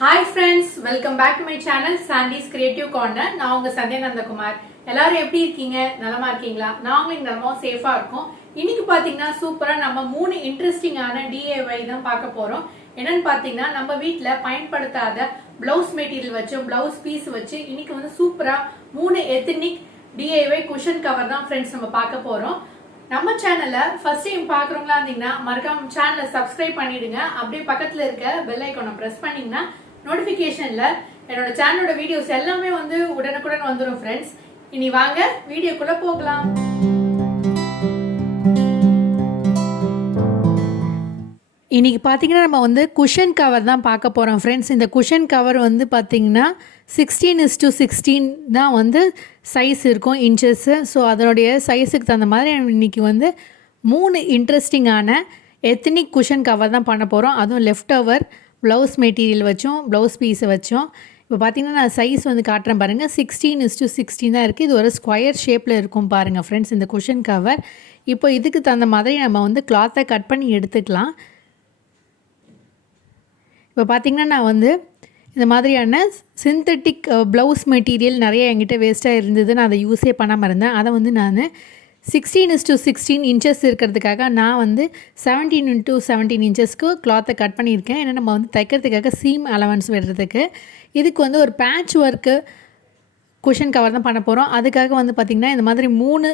Hi friends, welcome back to my channel Sandy's Creative Corner. நான் உங்க சந்தியா நந்தகுமார். எல்லாரும் எப்படி இருக்கீங்க? நலமா இருக்கீங்களா? நாங்களும் நலமா சேஃபா இருக்கோம். இன்னைக்கு பாத்தீங்கன்னா சூப்பரா நம்ம 3 இன்ட்ரெஸ்டிங்கான DIY தான் பார்க்க போறோம். என்னன்னு பாத்தீங்கன்னா நம்ம வீட்ல பயன்படுத்தாத ப்ளவுஸ் மெட்டீரியல் வச்சு ப்ளவுஸ் பீஸ் வச்சு இன்னைக்கு வந்து சூப்பரா 3 எத்னிக் DIY குஷன் கவர் தான் ஃப்ரெண்ட்ஸ் நம்ம பார்க்க போறோம். நம்ம சேனலை ஃபர்ஸ்ட் டைம் பாக்குறவங்களா இருந்தீங்கன்னா மறக்காம சேனலை சப்ஸ்கிரைப் பண்ணிடுங்க. அப்படியே பக்கத்துல இருக்க பெல் ஐகானை பிரஸ் பண்ணீங்கன்னா நோட்டிபிகேஷன்ல என்னோட சேனலோட வீடியோஸ் எல்லாமே வந்து உடனுக்குடன் வந்துடும் ஃப்ரெண்ட்ஸ். இனி வாங்க வீடியோக்குள்ள போகலாம். இன்னைக்கு பார்த்தீங்கன்னா நம்ம வந்து குஷன் கவர் தான் பார்க்க போகிறோம் ஃப்ரெண்ட்ஸ். இந்த குஷன் கவர் வந்து பார்த்தீங்கன்னா 16:16 தான் வந்து சைஸ் இருக்கும் இன்ச்சஸ்ஸு. ஸோ அதனுடைய சைஸுக்கு தகுந்த மாதிரி இன்றைக்கி வந்து 3 இன்ட்ரெஸ்டிங்கான எத்னிக் குஷன் கவர் தான் பண்ண போகிறோம். அதுவும் லெஃப்ட் ஓவர் ப்ளவுஸ் மெட்டீரியல் வச்சோம், ப்ளவுஸ் பீஸை வச்சோம். இப்போ பார்த்தீங்கன்னா நான் சைஸ் வந்து காட்டுறேன் பாருங்கள். 16:16 தான் இருக்குது. இது ஒரு ஸ்கொயர் ஷேப்பில் இருக்கும் பாருங்கள் ஃப்ரெண்ட்ஸ் இந்த குஷன் கவர். இப்போ இதுக்கு தகுந்த மாதிரி நம்ம வந்து கிளாத்தை கட் பண்ணி எடுத்துக்கலாம். இப்போ பார்த்திங்கன்னா நான் வந்து இந்த மாதிரியான சிந்தட்டிக் ப்ளவுஸ் மெட்டீரியல் நிறைய என்கிட்ட வேஸ்ட்டாக இருந்தது. நான் அதை யூஸே பண்ணாமல் இருந்தேன். அதை வந்து நான் 16:16 இன்ச்சஸ் இருக்கிறதுக்காக நான் வந்து 17:17 இன்ச்சஸ்க்கு கிளாத்தை கட் பண்ணியிருக்கேன். ஏன்னா நம்ம வந்து தைக்கிறதுக்காக சீம் அலவன்ஸ் விடுறதுக்கு. இதுக்கு வந்து ஒரு பேட்ச் ஒர்க்கு குஷன் கவர் தான் பண்ண போகிறோம். அதுக்காக வந்து பார்த்திங்கன்னா இந்த மாதிரி 3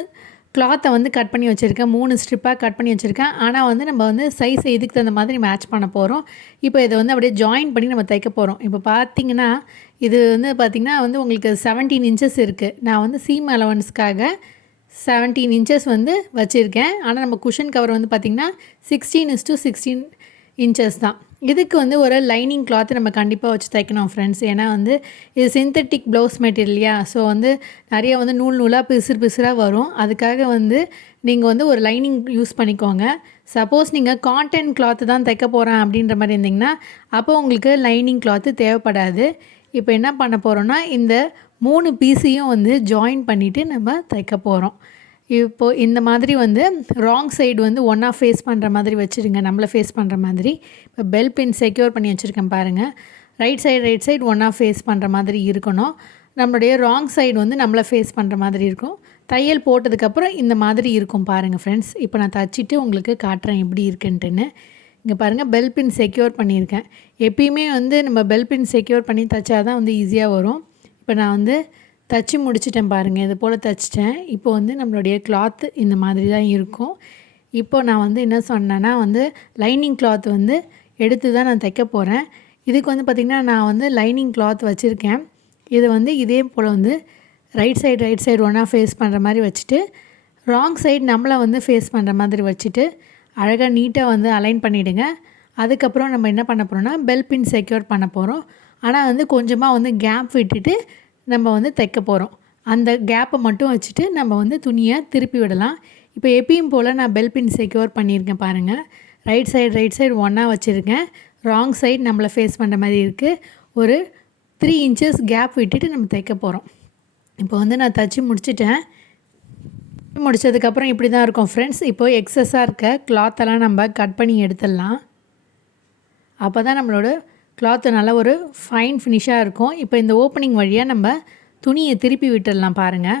கிளாத்தை வந்து கட் பண்ணி வச்சுருக்கேன். 3 ஸ்ட்ரிப்பாக கட் பண்ணி வச்சுருக்கேன். ஆனால் வந்து நம்ம வந்து சைஸை இதுக்கு தகுந்த மாதிரி மேட்ச் பண்ண போகிறோம். இப்போ இதை வந்து அப்படியே ஜாயின் பண்ணி நம்ம தைக்க போகிறோம். இப்போ பார்த்திங்கன்னா இது வந்து பார்த்திங்கன்னா வந்து உங்களுக்கு 17 இன்ச்சஸ் இருக்குது. நான் வந்து சீம் அலவன்ஸ்க்காக 17 இன்ச்சஸ் வந்து வச்சுருக்கேன். ஆனால் நம்ம குஷன் கவர் வந்து பார்த்திங்கன்னா 16:16 இன்ச்சஸ் தான். இதுக்கு வந்து ஒரு லைனிங் கிளாத்து நம்ம கண்டிப்பாக வச்சு தைக்கணும் ஃப்ரெண்ட்ஸ். ஏன்னா வந்து இது சிந்தட்டிக் ப்ளவுஸ் மெட்டீரியல்லையா, ஸோ வந்து நிறைய வந்து நூலாக பிசுறாக வரும். அதுக்காக வந்து நீங்கள் வந்து ஒரு லைனிங் யூஸ் பண்ணிக்கோங்க. சப்போஸ் நீங்கள் காட்டன் கிளாத்து தான் தைக்க போகிறேன் அப்படின்ற மாதிரி இருந்திங்கன்னா அப்போ உங்களுக்கு லைனிங் கிளாத்து தேவைப்படாது. இப்போ என்ன பண்ண போகிறோன்னா இந்த 3 பீஸையும் வந்து ஜாயின் பண்ணிவிட்டு நம்ம தைக்க போகிறோம். இப்போது இந்த மாதிரி வந்து ராங் சைடு வந்து ஒன்றா ஃபேஸ் பண்ணுற மாதிரி வச்சுருங்க, நம்மளை ஃபேஸ் பண்ணுற மாதிரி. இப்போ பெல் பின் செக்யூர் பண்ணி வச்சுருக்கேன் பாருங்கள். ரைட் சைடு ஒன்றா ஃபேஸ் பண்ணுற மாதிரி இருக்கணும். நம்மளுடைய ராங் சைடு வந்து நம்மளை ஃபேஸ் பண்ணுற மாதிரி இருக்கும். தையல் போட்டதுக்கப்புறம் இந்த மாதிரி இருக்கும் பாருங்கள் ஃப்ரெண்ட்ஸ். இப்போ நான் தச்சுட்டு உங்களுக்கு காட்டுறேன் எப்படி இருக்குன்ட்டுன்னு. இங்கே பாருங்கள் பெல் பின் செக்யூர் பண்ணியிருக்கேன். எப்பயுமே வந்து நம்ம பெல் பின் செக்யூர் பண்ணி தைச்சா தான் வந்து ஈஸியாக வரும். இப்போ நான் வந்து தச்சு முடிச்சிட்டேன் பாருங்கள். இது போல் தைச்சிட்டேன். இப்போ வந்து நம்மளுடைய கிளாத்து இந்த மாதிரி தான் இருக்கும். இப்போ நான் வந்து என்ன சொன்னேன்னா வந்து லைனிங் கிளாத் வந்து எடுத்து தான் நான் தைக்க போகிறேன். இதுக்கு வந்து பார்த்திங்கன்னா நான் வந்து லைனிங் கிளாத் வச்சுருக்கேன். இதை வந்து இதே போல் வந்து ரைட் சைடு ஒன்றா ஃபேஸ் பண்ணுற மாதிரி வச்சுட்டு ராங் சைடு நம்மளை வந்து ஃபேஸ் பண்ணுற மாதிரி வச்சுட்டு அழகாக நீட்டாக வந்து அலைன் பண்ணிவிடுங்க. அதுக்கப்புறம் நம்ம என்ன பண்ண போகிறோம்னா பெல் பின் செக்யூர் பண்ண போகிறோம். ஆனால் வந்து கொஞ்சமாக வந்து கேப் விட்டுட்டு நம்ம வந்து தைக்க போகிறோம். அந்த கேப்பை மட்டும் வச்சுட்டு நம்ம வந்து துணியை திருப்பி விடலாம். இப்போ எப்பயும் போல் நான் பெல் பின் செக்யூர் பண்ணியிருக்கேன் பாருங்கள். ரைட் சைடு ஒன்றா வச்சுருக்கேன். ராங் சைடு நம்மளை ஃபேஸ் பண்ணுற மாதிரி இருக்குது. ஒரு 3 இன்ச்சஸ் கேப் விட்டுட்டு நம்ம தைக்க போகிறோம். இப்போ வந்து நான் தச்சு முடித்ததுக்கப்புறம் இப்படி தான் இருக்கும் ஃப்ரெண்ட்ஸ். இப்போது எக்ஸஸாக இருக்க கிளாத்தெல்லாம் நம்ம கட் பண்ணி எடுத்துடலாம். அப்போ தான் நம்மளோட கிளாத்து நல்லா ஒரு ஃபைன் ஃபினிஷாக இருக்கும். இப்போ இந்த ஓப்பனிங் வழியாக நம்ம துணியை திருப்பி விட்டுடலாம் பாருங்கள்.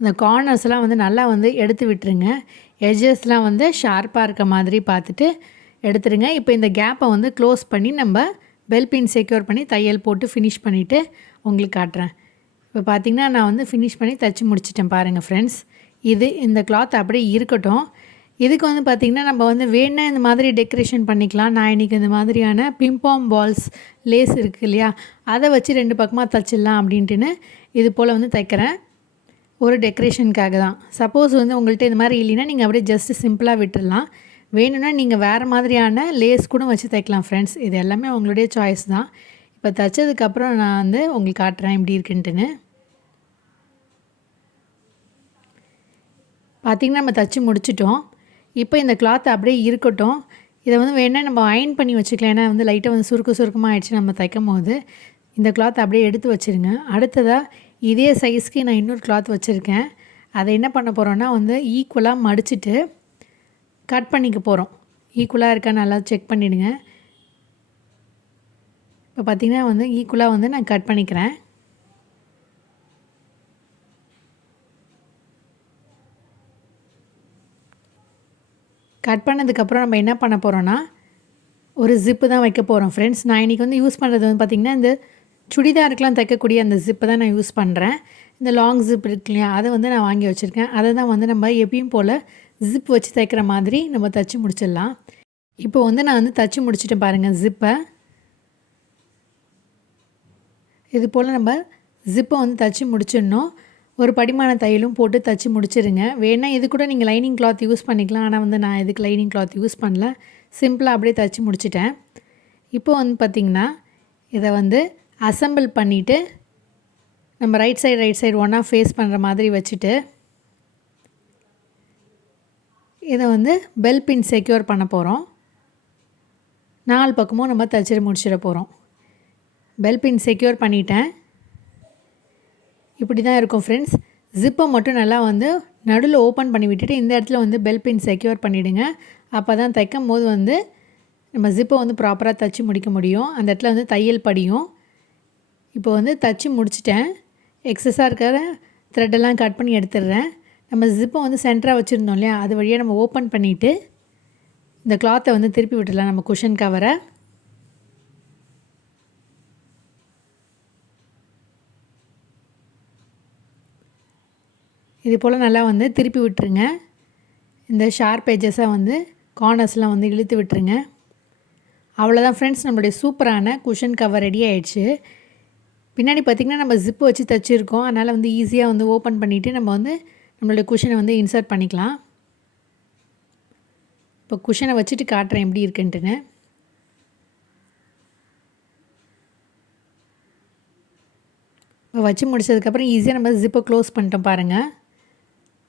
இந்த கார்னர்ஸ்லாம் வந்து நல்லா வந்து எடுத்து விட்டுருங்க. எட்ஜஸ்லாம் வந்து ஷார்ப்பாக இருக்க மாதிரி பார்த்துட்டு எடுத்துருங்க. இப்போ இந்த கேப்பை வந்து க்ளோஸ் பண்ணி நம்ம பெல் பின் செக்யூர் பண்ணி தையல் போட்டு ஃபினிஷ் பண்ணிவிட்டு உங்களுக்கு காட்டுறேன். இப்போ பார்த்திங்கன்னா நான் வந்து ஃபினிஷ் பண்ணி தைச்சி முடிச்சிட்டேன் பாருங்கள் ஃப்ரெண்ட்ஸ். இந்த கிளாத் அப்படியே இருக்கட்டும். இதுக்கு வந்து பார்த்திங்கன்னா நம்ம வந்து வேணா இந்த மாதிரி டெக்கரேஷன் பண்ணிக்கலாம். நான் இன்றைக்கி இந்த மாதிரியான பிம்பாம் பால்ஸ் லேஸ் இருக்குது இல்லையா, அதை வச்சு 2 பக்கமாக தைச்சிடலாம் அப்படின்ட்டுன்னு இது போல் வந்து தைக்கிறேன். ஒரு டெக்கரேஷனுக்காக தான். சப்போஸ் வந்து உங்கள்கிட்ட இந்த மாதிரி இல்லைன்னா நீங்கள் அப்படியே ஜஸ்ட்டு சிம்பிளாக விட்டுடலாம். வேணும்னா நீங்கள் வேறு மாதிரியான லேஸ் கூட வச்சு தைக்கலாம் ஃப்ரெண்ட்ஸ். இது எல்லாமே உங்களுடைய சாய்ஸ் தான். இப்போ தைச்சதுக்கப்புறம் நான் வந்து உங்களுக்கு காட்டுறேன் எப்படி இருக்குன்ட்டுன்னு. பார்த்திங்கன்னா நம்ம தைச்சி முடிச்சிட்டோம். இப்போ இந்த கிளாத் அப்படியே இருக்கட்டும். இதை வந்து வேணால் நம்ம அயன் பண்ணி வச்சுக்கலாம். ஏன்னா வந்து லைட்டாக வந்து சுருக்கமாக ஆகிடுச்சு நம்ம தைக்கும் போது. இந்த கிளாத் அப்படியே எடுத்து வச்சுருங்க. அடுத்ததாக இதே சைஸ்க்கு நான் இன்னொரு கிளாத் வச்சுருக்கேன். அதை என்ன பண்ண போகிறோன்னா வந்து ஈக்குவலாக மடிச்சுட்டு கட் பண்ணிக்க போகிறோம். ஈக்குவலாக இருக்கா நல்லா செக் பண்ணிவிடுங்க. இப்போ பார்த்திங்கன்னா வந்து ஈக்குவலாக வந்து நான் கட் பண்ணிக்கிறேன். கட் பண்ணதுக்கப்புறம் நம்ம என்ன பண்ண போகிறோன்னா ஒரு ஜிப்பு தான் வைக்க போகிறோம் ஃப்ரெண்ட்ஸ். நான் இன்றைக்கி வந்து யூஸ் பண்ணுறது வந்து பார்த்திங்கன்னா இந்த சுடிதாருக்கெலாம் தைக்கக்கூடிய அந்த ஜிப்பை தான் நான் யூஸ் பண்ணுறேன். இந்த லாங் ஜிப் இருக்கு இல்லையா, அதை வந்து நான் வாங்கி வச்சுருக்கேன். அதை தான் வந்து நம்ம எப்பயும் போல் ஜிப் வச்சு தைக்கிற மாதிரி நம்ம தைச்சி முடிச்சிடலாம். இப்போ வந்து நான் வந்து தைச்சி முடிச்சுட்டேன் பாருங்கள் ஜிப்பை. இது போல் நம்ம ஜிப்பை வந்து தைச்சி முடிச்சிடணும். ஒரு படிமான தையலும் போட்டு தைச்சி முடிச்சிடுங்க. வேணால் இது கூட நீங்கள் லைனிங் கிளாத் யூஸ் பண்ணிக்கலாம். ஆனால் வந்து நான் இதுக்கு லைனிங் கிளாத் யூஸ் பண்ணல, சிம்பிளாக அப்படியே தைச்சி முடிச்சிட்டேன். இப்போ வந்து பார்த்திங்கன்னா இதை வந்து அசம்பிள் பண்ணிவிட்டு நம்ம ரைட் சைடு ஒன்றா ஃபேஸ் பண்ணுற மாதிரி வச்சுட்டு இதை வந்து பெல் பின் செக்யூர் பண்ண போகிறோம். 4 பக்கமும் நம்ம தைச்சிட்டு முடிச்சிட போகிறோம். பெல் பின் செக்யூர் பண்ணிட்டேன். இப்படி தான் இருக்கும் ஃப்ரெண்ட்ஸ். ஜிப்பை மட்டும் நல்லா வந்து நடுவில் ஓப்பன் பண்ணி விட்டுட்டு இந்த இடத்துல வந்து பெல் பின் செக்யூர் பண்ணிவிடுங்க. அப்போ தான் தைக்கும் போது வந்து நம்ம ஜிப்பை வந்து ப்ராப்பராக தைச்சி முடிக்க முடியும். அந்த இடத்துல வந்து தையல் படியும். இப்போ வந்து தைச்சி முடிச்சிட்டேன். எக்ஸஸாக இருக்கிற த்ரெட்டெல்லாம் கட் பண்ணி எடுத்துடுறேன். நம்ம ஜிப்பை வந்து சென்டராக வச்சுருந்தோம் இல்லையா, அது வழியாக நம்ம ஓப்பன் பண்ணிவிட்டு இந்த கிளாத்தை வந்து திருப்பி விட்டுடலாம் நம்ம குஷன் கவரை. இது போல் நல்லா வந்து திருப்பி விட்டுருங்க. இந்த ஷார்ப் எட்ஜஸாக வந்து கார்னர்ஸ்லாம் வந்து இழுத்து விட்டுருங்க. அவ்வளோதான் ஃப்ரெண்ட்ஸ், நம்மளுடைய சூப்பரான குஷன் கவர் ரெடி ஆகிடுச்சு. பின்னாடி பார்த்திங்கன்னா நம்ம ஜிப்பு வச்சு தைச்சிருக்கோம். அதனால் வந்து ஈஸியாக வந்து ஓப்பன் பண்ணிவிட்டு நம்ம வந்து நம்மளுடைய குஷனை வந்து இன்சர்ட் பண்ணிக்கலாம். இப்போ குஷனை வச்சுட்டு காட்டுறேன் எப்படி இருக்குன்ட்டுன்னு. இப்போ வச்சு முடிச்சதுக்கப்புறம் ஈஸியாக நம்ம ஜிப்பை க்ளோஸ் பண்ணிட்டோம் பாருங்கள்.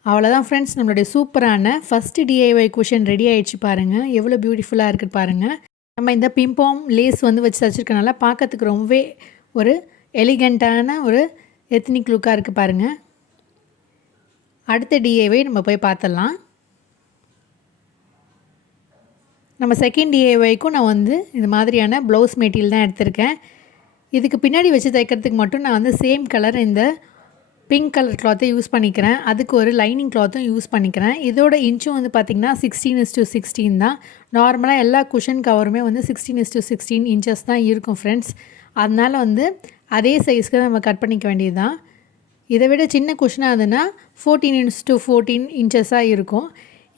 அவ்வளோதான் ஃப்ரெண்ட்ஸ், நம்மளுடைய சூப்பரான ஃபஸ்ட்டு டிஐஒய் குஷன் ரெடி ஆகிடுச்சு பாருங்கள். எவ்வளோ பியூட்டிஃபுல்லாக இருக்குது பாருங்கள். நம்ம இந்த பிம்பாம் லேஸ் வந்து வச்சு தைச்சிருக்கனால பார்க்கறதுக்கு ரொம்பவே ஒரு எலிகண்ட்டான ஒரு எத்னிக் லுக்காக இருக்குது பாருங்கள். அடுத்த டிஐஒய் நம்ம போய் பார்த்துடலாம். நம்ம செகண்ட் டிஐஒய்க்கும் நான் வந்து இது மாதிரியான ப்ளவுஸ் மெட்டீரியல் தான் எடுத்திருக்கேன். இதுக்கு பின்னாடி வச்சு தைக்கிறதுக்கு மட்டும் நான் வந்து சேம் கலர் இந்த பிங்க் கலர் கிளாத்தை யூஸ் பண்ணிக்கிறேன். அதுக்கு ஒரு லைனிங் கிளாத்தும் யூஸ் பண்ணிக்கிறேன். இதோட இன்ச்சும் வந்து பார்த்திங்கன்னா 16:16 தான். நார்மலாக எல்லா குஷன் கவருமே வந்து 16:16 இன்ச்சஸ் தான் இருக்கும் ஃப்ரெண்ட்ஸ். அதனால் வந்து அதே சைஸ்க்கு தான் நம்ம கட் பண்ணிக்க வேண்டியது தான். இதை விட சின்ன குஷனாக இருந்ததுன்னா 14:14 இன்ச்சஸாக இருக்கும்.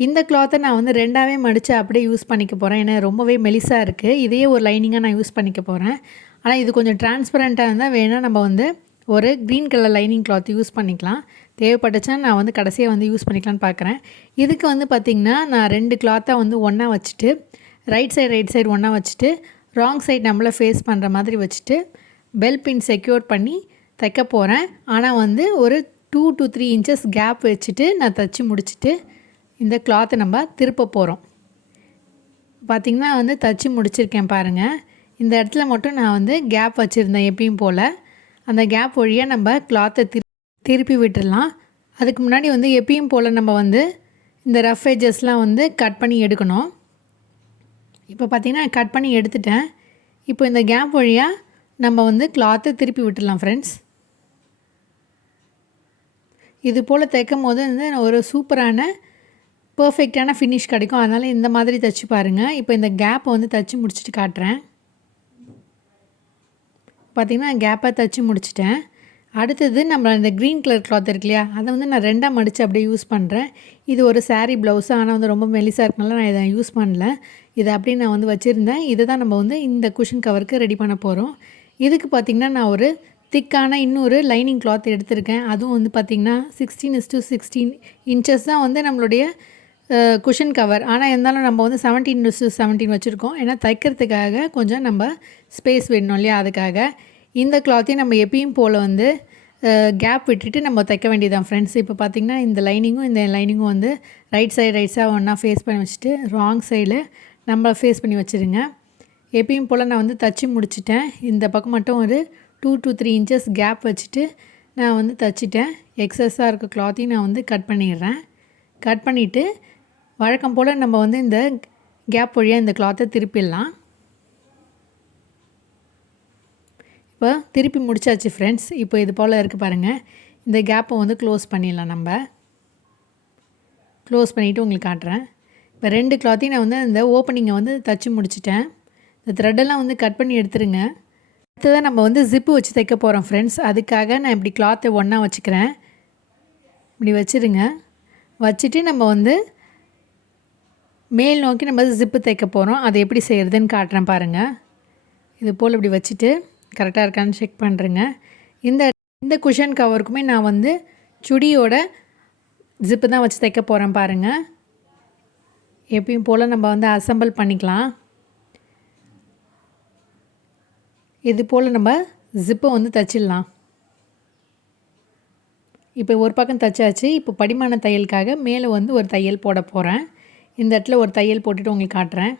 இந்த கிளாத்தை நான் வந்து ரெண்டாவே மடித்து அப்படியே யூஸ் பண்ணிக்க போகிறேன். ஏன்னா ரொம்பவே மெலிசாக இருக்குது. இதையே ஒரு லைனிங்காக நான் யூஸ் பண்ணிக்க போகிறேன். ஆனால் இது கொஞ்சம் டிரான்ஸ்பரண்ட்டாக இருந்தால் வேணால் நம்ம வந்து ஒரு green colour lining cloth use பண்ணிக்கலாம். தேவைப்பட்டுச்சா நான் வந்து கடைசியாக வந்து யூஸ் பண்ணிக்கலான்னு பார்க்குறேன். இதுக்கு வந்து பார்த்திங்கன்னா நான் 2 கிளாத்தை வந்து ஒன்றா வச்சுட்டு ரைட் சைடு ஒன்றா வச்சுட்டு ராங் சைடு நம்மளை ஃபேஸ் பண்ணுற மாதிரி வச்சுட்டு பெல் பின் செக்யூர் பண்ணி தைக்க போகிறேன். ஆனால் வந்து ஒரு 2 to 3 இன்ச்சஸ் கேப் வச்சுட்டு நான் தைச்சி முடிச்சுட்டு இந்த கிளாத்தை நம்ம திருப்ப போகிறோம். பார்த்திங்கன்னா வந்து தைச்சி முடிச்சிருக்கேன் பாருங்கள். இந்த இடத்துல மட்டும் நான் வந்து கேப் வச்சுருந்தேன் எப்பயும் போல். அந்த கேப் வழியாக நம்ம கிளாத்தை திருப்பி விட்டுடலாம். அதுக்கு முன்னாடி வந்து எப்பயும் போல் நம்ம வந்து இந்த ரஃப் எட்ஜஸ்லாம் வந்து கட் பண்ணி எடுக்கணும். இப்போ பார்த்திங்கன்னா கட் பண்ணி எடுத்துட்டேன். இப்போ இந்த கேப் வழியாக நம்ம வந்து கிளாத்தை திருப்பி விட்டுடலாம் ஃப்ரெண்ட்ஸ். இது போல் தைக்கும் போது வந்து ஒரு சூப்பரான பர்ஃபெக்டான ஃபினிஷ் கிடைக்கும். அதனால் இந்த மாதிரி தைச்சி பாருங்கள். இப்போ இந்த கேப்பை வந்து தைச்சி முடிச்சுட்டு காட்டுறேன். பார்த்திங்கன்னா கேப்பை தைச்சி முடிச்சிட்டேன். அடுத்தது நம்ம இந்த க்ரீன் கலர் கிளாத் இருக்கு இல்லையா, அதை வந்து நான் 2ஆக மடித்து அப்படியே யூஸ் பண்ணுறேன். இது ஒரு சாரீ ப்ளவுஸு, ஆனால் வந்து ரொம்ப மெலிசாக இருக்கனால நான் இதை யூஸ் பண்ணல. இதை அப்படியே நான் வந்து வச்சுருந்தேன். இதை தான் நம்ம வந்து இந்த குஷன் கவருக்கு ரெடி பண்ண போகிறோம். இதுக்கு பார்த்திங்கன்னா நான் ஒரு திக்கான இன்னொரு லைனிங் கிளாத் எடுத்திருக்கேன். அதுவும் வந்து பார்த்திங்கன்னா 16:16 இன்ச்சஸ் தான் வந்து நம்மளுடைய குஷன் கவர். ஆனால் இருந்தாலும் நம்ம வந்து 17:17 வச்சுருக்கோம். ஏன்னா தைக்கிறதுக்காக கொஞ்சம் நம்ம ஸ்பேஸ் வேணும் இல்லையா, அதுக்காக. இந்த கிளாத்தையும் நம்ம எப்பயும் போல் வந்து கேப் விட்டுட்டு நம்ம தைக்க வேண்டியதான் ஃப்ரெண்ட்ஸ். இப்போ பார்த்திங்கன்னா இந்த லைனிங்கும் வந்து ரைட் சைடாக ஒன்றா ஃபேஸ் பண்ணி வச்சுட்டு ராங் சைடில் நம்ம ஃபேஸ் பண்ணி வச்சுருங்க. எப்பயும் போல் நான் வந்து தைச்சி முடிச்சிட்டேன். இந்த பக்கம் மட்டும் ஒரு 2 to 3 இன்ச்சஸ் கேப் வச்சுட்டு நான் வந்து தைச்சிட்டேன். எக்ஸஸாக இருக்க கிளாத்தையும் நான் வந்து கட் பண்ணிடுறேன். கட் பண்ணிவிட்டு வழக்கம் போல் நம்ம வந்து இந்த கேப் வழியாக இந்த கிளாத்தை திருப்பிடலாம். இப்போ திருப்பி முடிச்சாச்சு ஃப்ரெண்ட்ஸ். இப்போ இது போல் இருக்குது பாருங்கள். இந்த கேப்பை வந்து க்ளோஸ் பண்ணிடலாம். நம்ம க்ளோஸ் பண்ணிவிட்டு உங்களுக்கு காட்டுறேன். இப்போ 2 கிளாத்தையும் நான் வந்து இந்த ஓப்பனிங்கை வந்து தச்சு முடிச்சிட்டேன். இந்த த்ரெட்டெல்லாம் வந்து கட் பண்ணி எடுத்துருங்க. அடுத்ததான் நம்ம வந்து ஜிப்பு வச்சு தைக்க போகிறோம் ஃப்ரெண்ட்ஸ். அதுக்காக நான் இப்படி கிளாத்தை ஒன்றா வச்சுக்கிறேன். இப்படி வச்சுருங்க. வச்சுட்டு நம்ம வந்து மேல் நோக்கி நம்ம ஜிப்பு தைக்க போகிறோம். அதை எப்படி செய்கிறதுன்னு காட்டுறேன் பாருங்கள். இது போல் இப்படி வச்சுட்டு கரெக்டாக இருக்கான்னு செக் பண்ணுறேங்க. இந்த குஷன் கவருக்குமே நான் வந்து சுடியோட ஜிப்பு தான் வச்சு தைக்க போகிறேன் பாருங்கள். எப்பயும் போல் நம்ம வந்து அசம்பிள் பண்ணிக்கலாம். இது போல் நம்ம ஜிப்பை வந்து தைச்சிடலாம். இப்போ ஒரு பக்கம் தைச்சாச்சு. இப்போ படிமான தையலுக்காக மேலே வந்து ஒரு தையல் போட போகிறேன். இந்த இடத்துல ஒரு தையல் போட்டுட்டு உங்களுக்கு காட்டுறேன்.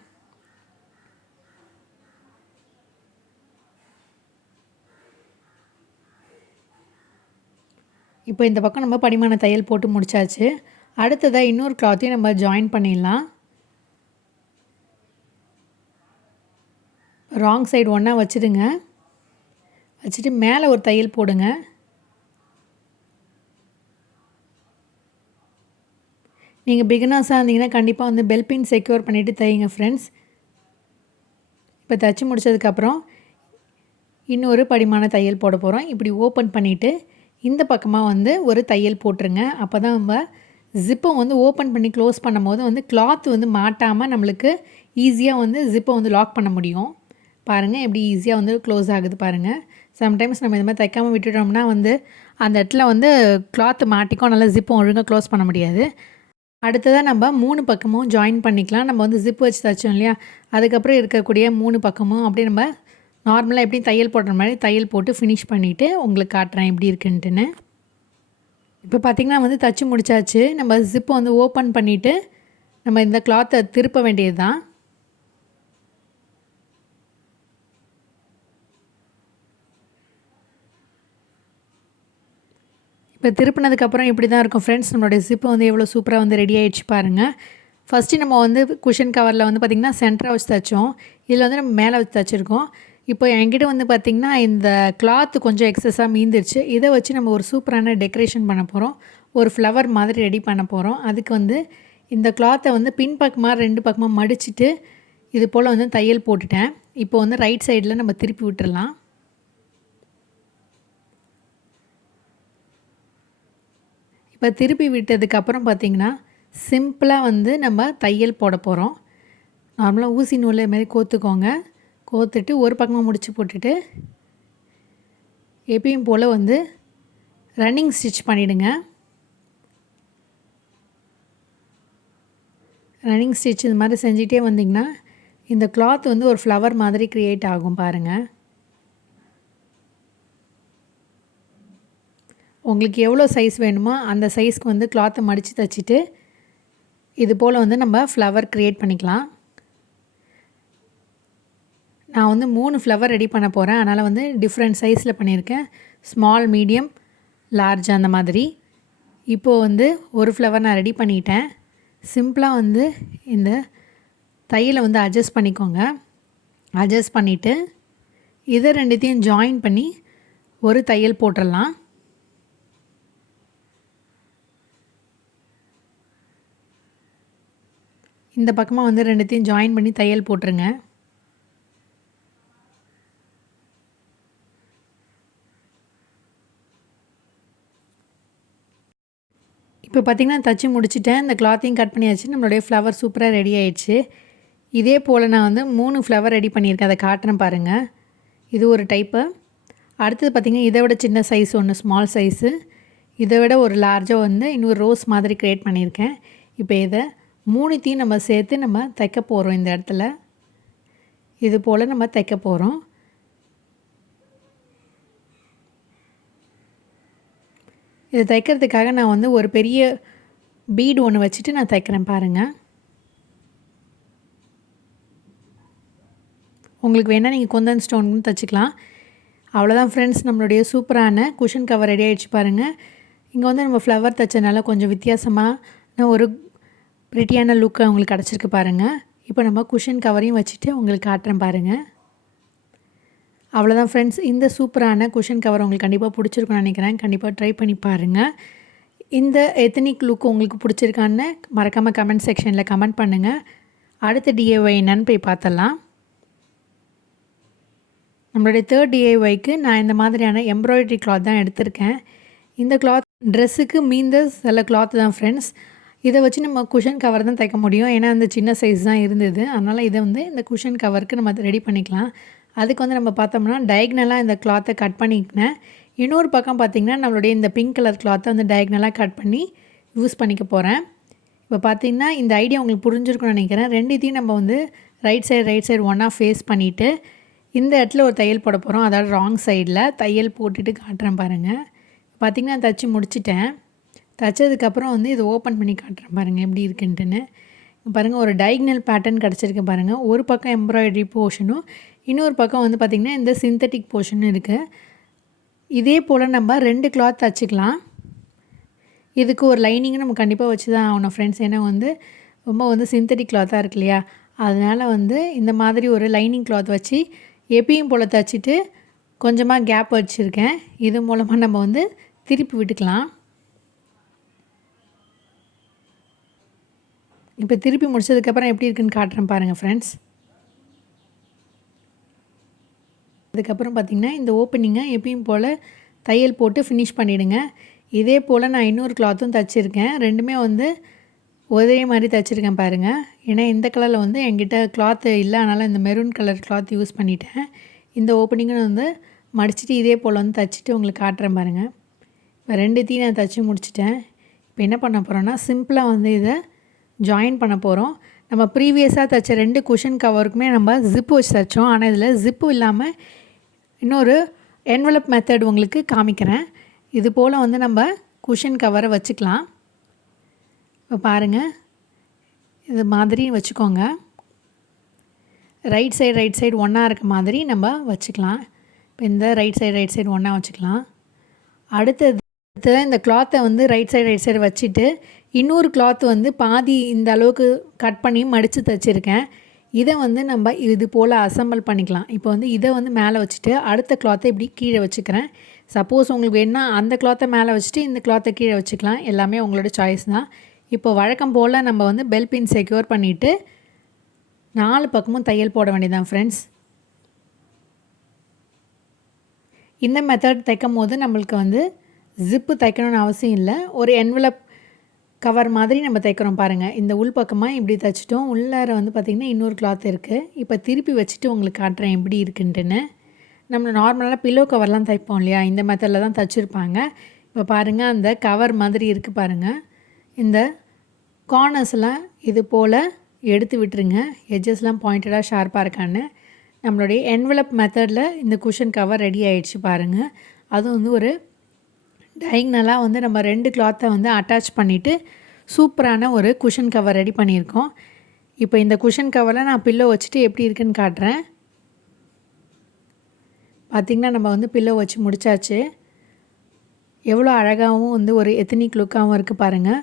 இப்போ இந்த பக்கம் நம்ம படிமான தையல் போட்டு முடிச்சாச்சு. அடுத்ததாக இன்னொரு கிளாத்தையும் நம்ம ஜாயின் பண்ணிடலாம். ராங் சைடு ஒன்றா வச்சுடுங்க. வச்சுட்டு மேலே ஒரு தையல் போடுங்க. நீங்கள் பிகினர்ஸாக இருந்தீங்கன்னா கண்டிப்பாக வந்து பெல் பின் செக்யூர் பண்ணிவிட்டு தையுங்க ஃப்ரெண்ட்ஸ். இப்போ தைச்சி முடித்ததுக்கப்புறம் இன்னொரு படிமான தையல் போட போகிறோம். இப்படி ஓப்பன் பண்ணிவிட்டு இந்த பக்கமாக வந்து ஒரு தையல் போட்டுருங்க. அப்போ தான் நம்ம ஜிப்பை வந்து ஓப்பன் பண்ணி க்ளோஸ் பண்ணும் போது வந்து கிளாத் வந்து மாட்டாமல் நம்மளுக்கு ஈஸியாக வந்து ஜிப்பை வந்து லாக் பண்ண முடியும். பாருங்கள் எப்படி ஈஸியாக வந்து க்ளோஸ் ஆகுது பாருங்கள். சம்டைம்ஸ் நம்ம இது மாதிரி தைக்காமல் விட்டுட்டோம்னா வந்து அந்த இடத்துல வந்து கிளாத்து மாட்டிக்கும். நல்லா ஜிப்பை ஒழுங்காக க்ளோஸ் பண்ண முடியாது. அடுத்ததாக நம்ம 3 பக்கமும் ஜாயின் பண்ணிக்கலாம். நம்ம வந்து ஜிப் வச்சு தைச்சோம் இல்லையா, அதுக்கப்புறம் இருக்கக்கூடிய 3 பக்கமும் அப்படியே நம்ம நார்மலாக எப்படி தையல் போடுற மாதிரி தையல் போட்டு ஃபினிஷ் பண்ணிவிட்டு உங்களுக்கு காட்டுறேன் எப்படி இருக்குன்ட்டுன்னு. இப்போ பார்த்திங்கன்னா வந்து தைச்சி முடிச்சாச்சு. நம்ம ஜிப்பை வந்து ஓப்பன் பண்ணிவிட்டு நம்ம இந்த கிளாத்தை திருப்ப வேண்டியது தான். இப்போ திருப்பினதுக்கப்புறம் இப்படி தான் இருக்கும் ஃப்ரெண்ட்ஸ். நம்மளுடைய ஜிப்பு வந்து எவ்வளோ சூப்பராக வந்து ரெடி ஆகிடுச்சு பாருங்கள். ஃபஸ்ட்டு நம்ம வந்து குஷன் கவரில் வந்து பார்த்திங்கன்னா சென்டராக வச்சு தைச்சோம். இதில் வந்து நம்ம மேலே வச்சு தைச்சிருக்கோம். இப்போ என்கிட்ட வந்து பார்த்திங்கன்னா இந்த கிளாத்து கொஞ்சம் எக்ஸஸாக மீந்துருச்சு. இதை வச்சு நம்ம ஒரு சூப்பரான டெக்கரேஷன் பண்ண போகிறோம். ஒரு ஃப்ளவர் மாதிரி ரெடி பண்ண போகிறோம். அதுக்கு வந்து இந்த கிளாத்தை வந்து பின்பக்கமாக 2 பக்கமாக மடிச்சுட்டு இது போல் வந்து தையல் போட்டுட்டேன். இப்போ வந்து ரைட் சைடில் நம்ம திருப்பி விட்டுடலாம். இப்போ திருப்பி விட்டதுக்கப்புறம் பார்த்திங்கன்னா சிம்பிளாக வந்து நம்ம தையல் போட போகிறோம். நார்மலாக ஊசி நூல் மாதிரி கோத்துக்கோங்க. கோத்துட்டு ஒரு பக்கமாக முடிச்சு போட்டுட்டு எப்பயும் போல் வந்து ரன்னிங் ஸ்டிச் பண்ணிவிடுங்க. ரன்னிங் ஸ்டிச் இது மாதிரி செஞ்சிட்டே வந்திங்கன்னா இந்த கிளாத் வந்து ஒரு ஃப்ளவர் மாதிரி க்ரியேட் ஆகும் பாருங்கள். உங்களுக்கு எவ்வளோ சைஸ் வேணுமோ அந்த சைஸ்க்கு வந்து கிளாத்தை மடித்து தைச்சிட்டு இது போல் வந்து நம்ம ஃப்ளவர் க்ரியேட் பண்ணிக்கலாம். நான் வந்து 3 ஃப்ளவர் ரெடி பண்ண போகிறேன். அதனால் வந்து டிஃப்ரெண்ட் சைஸில் பண்ணியிருக்கேன். ஸ்மால், மீடியம், லார்ஜ் அந்த மாதிரி. இப்போது வந்து ஒரு ஃப்ளவர் நான் ரெடி பண்ணிட்டேன். சிம்பிளாக வந்து இந்த தையலை வந்து அட்ஜஸ்ட் பண்ணிக்கோங்க. அட்ஜஸ்ட் பண்ணிவிட்டு இதை ரெண்டுத்தையும் ஜாயின் பண்ணி ஒரு தையல் போட்டுடலாம். இந்த பக்கமாக வந்து ரெண்டுத்தையும் ஜாயின் பண்ணி தையல் போட்டுருங்க. இப்போ பார்த்திங்கன்னா தச்சு முடிச்சுட்டேன். இந்த கிளாத்தையும் கட் பண்ணியாச்சு. நம்மளுடைய ஃப்ளவர் சூப்பராக ரெடி ஆயிடுச்சு. இதே போல் நான் வந்து 3 ஃப்ளவர் ரெடி பண்ணியிருக்கேன். அதை காட்டுறேன் பாருங்கள். இது ஒரு டைப்பு. அடுத்தது பார்த்திங்கன்னா இதை விட சின்ன சைஸ் ஒன்று, ஸ்மால் சைஸு. இதை விட ஒரு லார்ஜாக வந்து இன்னொரு ரோஸ் மாதிரி க்ரியேட் பண்ணியிருக்கேன். இப்போ இதை 3த்தையும் நம்ம சேர்த்து நம்ம தைக்க போகிறோம். இந்த இடத்துல இது போல் நம்ம தைக்க போகிறோம். இதை தைக்கிறதுக்காக நான் வந்து ஒரு பெரிய பீடு ஒன்று வச்சுட்டு நான் தைக்கிறேன் பாருங்கள். உங்களுக்கு வேணால் நீங்கள் குந்தன் ஸ்டோன் தைச்சிக்கலாம். அவ்வளோதான் ஃப்ரெண்ட்ஸ், நம்மளுடைய சூப்பரான குஷன் கவர் ரெடி ஆகிடுச்சு பாருங்கள். இங்கே வந்து நம்ம ஃப்ளவர் தைச்சனால கொஞ்சம் வித்தியாசமாக ஒரு ப்ரிட்டியான லுக்கு உங்களுக்கு கிடச்சிருக்கு பாருங்கள். இப்போ நம்ம குஷன் கவரையும் வச்சுட்டு உங்களுக்கு காட்டுறேன் பாருங்கள். அவ்வளோதான் ஃப்ரெண்ட்ஸ். இந்த சூப்பரான குஷன் கவர் உங்களுக்கு கண்டிப்பாக பிடிச்சிருக்குன்னு நினைக்கிறேன். கண்டிப்பாக ட்ரை பண்ணி பாருங்கள். இந்த எத்தனிக் லுக் உங்களுக்கு பிடிச்சிருக்கான்னு மறக்காமல் கமெண்ட் செக்ஷனில் கமெண்ட் பண்ணுங்கள். அடுத்த டிஐஒய் என்னன்னு போய் பார்த்தலாம். நம்மளுடைய 3rd டிஐஒய்க்கு நான் இந்த மாதிரியான எம்ப்ராய்டரி கிளாத் தான் எடுத்திருக்கேன். இந்த கிளாத் ட்ரெஸ்ஸுக்கு மீந்த சில கிளாத் தான் ஃப்ரெண்ட்ஸ். இதை வச்சு நம்ம குஷன் கவர் தான் தைக்க முடியும். ஏன்னா அந்த சின்ன சைஸ் தான் இருந்தது. அதனால் இதை வந்து இந்த குஷன் கவருக்கு நம்ம ரெடி பண்ணிக்கலாம். அதுக்கு வந்து நம்ம பார்த்தோம்னா டயக்னலாக இந்த கிளாத்தை கட் பண்ணிக்கினேன். இன்னொரு பக்கம் பார்த்திங்கன்னா நம்மளுடைய இந்த பிங்க் கலர் கிளாத்தை வந்து டயக்னலாக கட் பண்ணி யூஸ் பண்ணிக்க போகிறேன். இப்போ பார்த்திங்கன்னா இந்த ஐடியா உங்களுக்கு புரிஞ்சிருக்குன்னு நினைக்கிறேன். ரெண்டுத்தையும் நம்ம வந்து ரைட் சைடு ஒன்றா ஃபேஸ் பண்ணிவிட்டு இந்த இடத்துல ஒரு தையல் போட போகிறோம். அதாவது ராங் சைடில் தையல் போட்டுட்டு காட்டுறேன் பாருங்கள். பார்த்திங்கன்னா தைச்சி முடிச்சிட்டேன். தைச்சதுக்கப்புறம் வந்து இதை ஓப்பன் பண்ணி காட்டுறேன் பாருங்கள் எப்படி இருக்குன்ட்டுன்னு. பாருங்கள் ஒரு டயக்னல் பேட்டர்ன் கிடச்சிருக்கு பாருங்கள். ஒரு பக்கம் எம்ப்ராய்டரி போர்ஷனும் இன்னொரு பக்கம் வந்து பார்த்திங்கன்னா இந்த சிந்தட்டிக் போர்ஷனும் இருக்குது. இதே போல் நம்ம 2 கிளாத் தைச்சிக்கலாம். இதுக்கு ஒரு லைனிங்கும் நம்ம கண்டிப்பாக வச்சு தான் ஆகணும் ஃப்ரெண்ட்ஸ். ஏன்னா வந்து ரொம்ப வந்து சிந்தட்டிக் கிளாத்தாக இருக்கு இல்லையா, அதனால் வந்து இந்த மாதிரி ஒரு லைனிங் கிளாத் வச்சு எப்பயும் போல் தைச்சிட்டு கொஞ்சமாக கேப் வச்சுருக்கேன். இது மூலமாக நம்ம வந்து திருப்பி விட்டுக்கலாம். இப்போ திருப்பி முடிச்சதுக்கப்புறம் எப்படி இருக்குன்னு காட்டுறேன் பாருங்கள் ஃப்ரெண்ட்ஸ். அதுக்கப்புறம் பார்த்திங்கன்னா இந்த ஓப்பனிங்கை எப்பயும் போல் தையல் போட்டு ஃபினிஷ் பண்ணிவிடுங்க. இதே போல் நான் இன்னொரு கிளாத்தும் தைச்சிருக்கேன். ரெண்டுமே வந்து ஒரே மாதிரி தைச்சிருக்கேன் பாருங்கள். ஏன்னா இந்த கலரில் வந்து என்கிட்ட கிளாத்து இல்லை, அதனால் இந்த மெரூன் கலர் கிளாத் யூஸ் பண்ணிட்டேன். இந்த ஓப்பனிங்கும் வந்து மடிச்சுட்டு இதே போல் வந்து தைச்சிட்டு உங்களுக்கு காட்டுறேன் பாருங்கள். இப்போ 2த்தையும் நான் தைச்சி முடிச்சிட்டேன். இப்போ என்ன பண்ண போகிறோன்னா சிம்பிளாக வந்து இதை ஜாயின் பண்ண போகிறோம். நம்ம ப்ரீவியஸாக தைச்ச 2 குஷன் கவருக்குமே நம்ம ஜிப்பு வச்சு தைச்சோம். ஆனால் இதில் ஜிப்பு இல்லாமல் இன்னொரு என்வலப் மெத்தட் உங்களுக்கு காமிக்கிறேன். இது போல் வந்து நம்ம குஷன் கவரை வச்சுக்கலாம். இப்போ பாருங்கள், இது மாதிரி வச்சுக்கோங்க. ரைட் சைடு ஒன்றா இருக்க மாதிரி நம்ம வச்சுக்கலாம். இப்போ இந்த ரைட் சைடு ஒன்றா வச்சுக்கலாம். அடுத்தது இந்த கிளாத்தை வந்து ரைட் சைடு வச்சுட்டு இன்னொரு கிளாத் வந்து பாதி இந்த அளவுக்கு கட் பண்ணி மடித்து தைச்சிருக்கேன். இதை வந்து நம்ம இது போல் அசம்பிள் பண்ணிக்கலாம். இப்போ வந்து இதை வந்து மேலே வச்சுட்டு அடுத்த கிளாத்தை இப்படி கீழே வச்சுக்கிறேன். சப்போஸ் உங்களுக்கு வேணுன்னா அந்த கிளாத்தை மேலே வச்சுட்டு இந்த கிளாத்தை கீழே வச்சுக்கலாம். எல்லாமே உங்களோட சாய்ஸ் தான். இப்போ வழக்கம் போல் நம்ம வந்து பெல் பின் செக்யூர் பண்ணிவிட்டு 4 பக்கமும் தையல் போட வேண்டியதான் ஃப்ரெண்ட்ஸ். இந்த மெத்தட் தைக்கும் போது நம்மளுக்கு வந்து ஜிப்பு தைக்கணும்னு அவசியம் இல்லை. ஒரு என்வலப் கவர் மாதிரி நம்ம தைக்கிறோம் பாருங்கள். இந்த உள் பக்கமாக இப்படி தைச்சிட்டோம். உள்ளார வந்து பார்த்திங்கன்னா இன்னொரு கிளாத் இருக்குது. இப்போ திருப்பி வச்சுட்டு உங்களுக்கு காட்டுறேன் எப்படி இருக்குன்ட்டுன்னு. நம்ம நார்மலாக பில்லோ கவர்லாம் தைப்போம் இல்லையா, இந்த மெத்தடில் தான் தைச்சிருப்பாங்க. இப்போ பாருங்கள் அந்த கவர் மாதிரி இருக்குது பாருங்கள். இந்த கார்னர்ஸ்லாம் இது போல் எடுத்து விட்டுருங்க. எட்ஜஸ்லாம் பாயிண்டடாக ஷார்ப்பாக இருக்கான்னு. நம்மளுடைய என்வலப் மெத்தடில் இந்த குஷன் கவர் ரெடி ஆகிடுச்சு பாருங்கள். அதுவும் வந்து ஒரு டயக்னலாக வந்து நம்ம 2 கிளாத்தை வந்து அட்டாச் பண்ணிவிட்டு சூப்பரான ஒரு குஷன் கவர் ரெடி பண்ணியிருக்கோம். இப்போ இந்த குஷன் கவரில் நான் பில்லோ வச்சுட்டு எப்படி இருக்குன்னு காட்டுறேன். பார்த்திங்கன்னா நம்ம வந்து பில்லோ வச்சு முடித்தாச்சு. எவ்வளோ அழகாகவும் வந்து ஒரு எத்தனிக் லுக்காகவும் இருக்குது பாருங்கள்.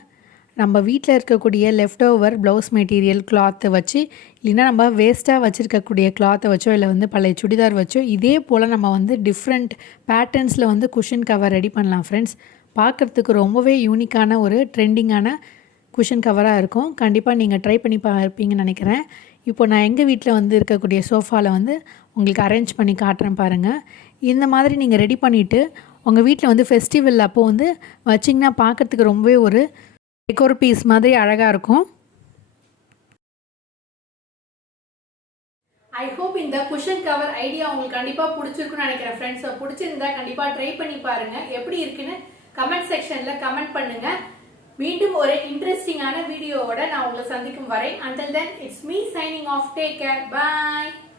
நம்ம வீட்டில் இருக்கக்கூடிய லெஃப்ட் ஓவர் ப்ளவுஸ் மெட்டீரியல் கிளாத்தை வச்சு, இல்லைன்னா நம்ம வேஸ்ட்டாக வச்சுருக்கக்கூடிய கிளாத்தை வச்சோ இல்லை வந்து பழைய சுடிதார் வச்சோ இதே போல் நம்ம வந்து டிஃப்ரெண்ட் பேட்டர்ன்ஸில் வந்து குஷன் கவர் ரெடி பண்ணலாம் ஃப்ரெண்ட்ஸ். பார்க்குறதுக்கு ரொம்பவே யூனிக்கான ஒரு ட்ரெண்டிங்கான குஷன் கவராக இருக்கும். கண்டிப்பாக நீங்கள் ட்ரை பண்ணி பார்ப்பீங்கன்னு நினைக்கிறேன். இப்போ நான் எங்கள் வீட்டில் வந்து இருக்கக்கூடிய சோஃபாவில் வந்து உங்களுக்கு அரேஞ்ச் பண்ணி காட்டுறேன் பாருங்கள். இந்த மாதிரி நீங்கள் ரெடி பண்ணிவிட்டு உங்கள் வீட்டில் வந்து ஃபெஸ்டிவல் அப்போது வந்து வச்சிங்கன்னா பார்க்குறதுக்கு ரொம்பவே ஒரு டெக்கோர் பீஸ் மாதிரி அழகாக இருக்கும். ஐ ஹோப் இந்த குஷன் கவர் ஐடியா உங்களுக்கு கண்டிப்பாக பிடிச்சிருக்குன்னு நினைக்கிறேன் ஃப்ரெண்ட்ஸ். பிடிச்சிருந்தா கண்டிப்பாக ட்ரை பண்ணி பாருங்கள். எப்படி இருக்குன்னு கமெண்ட் செக்ஷனில் கமெண்ட் பண்ணுங்கள். மீண்டும் ஒரு இன்ட்ரெஸ்டிங்கான வீடியோவோட நான் உங்களை சந்திக்கும் வரை. Until then, it's me signing off. Take care. Bye.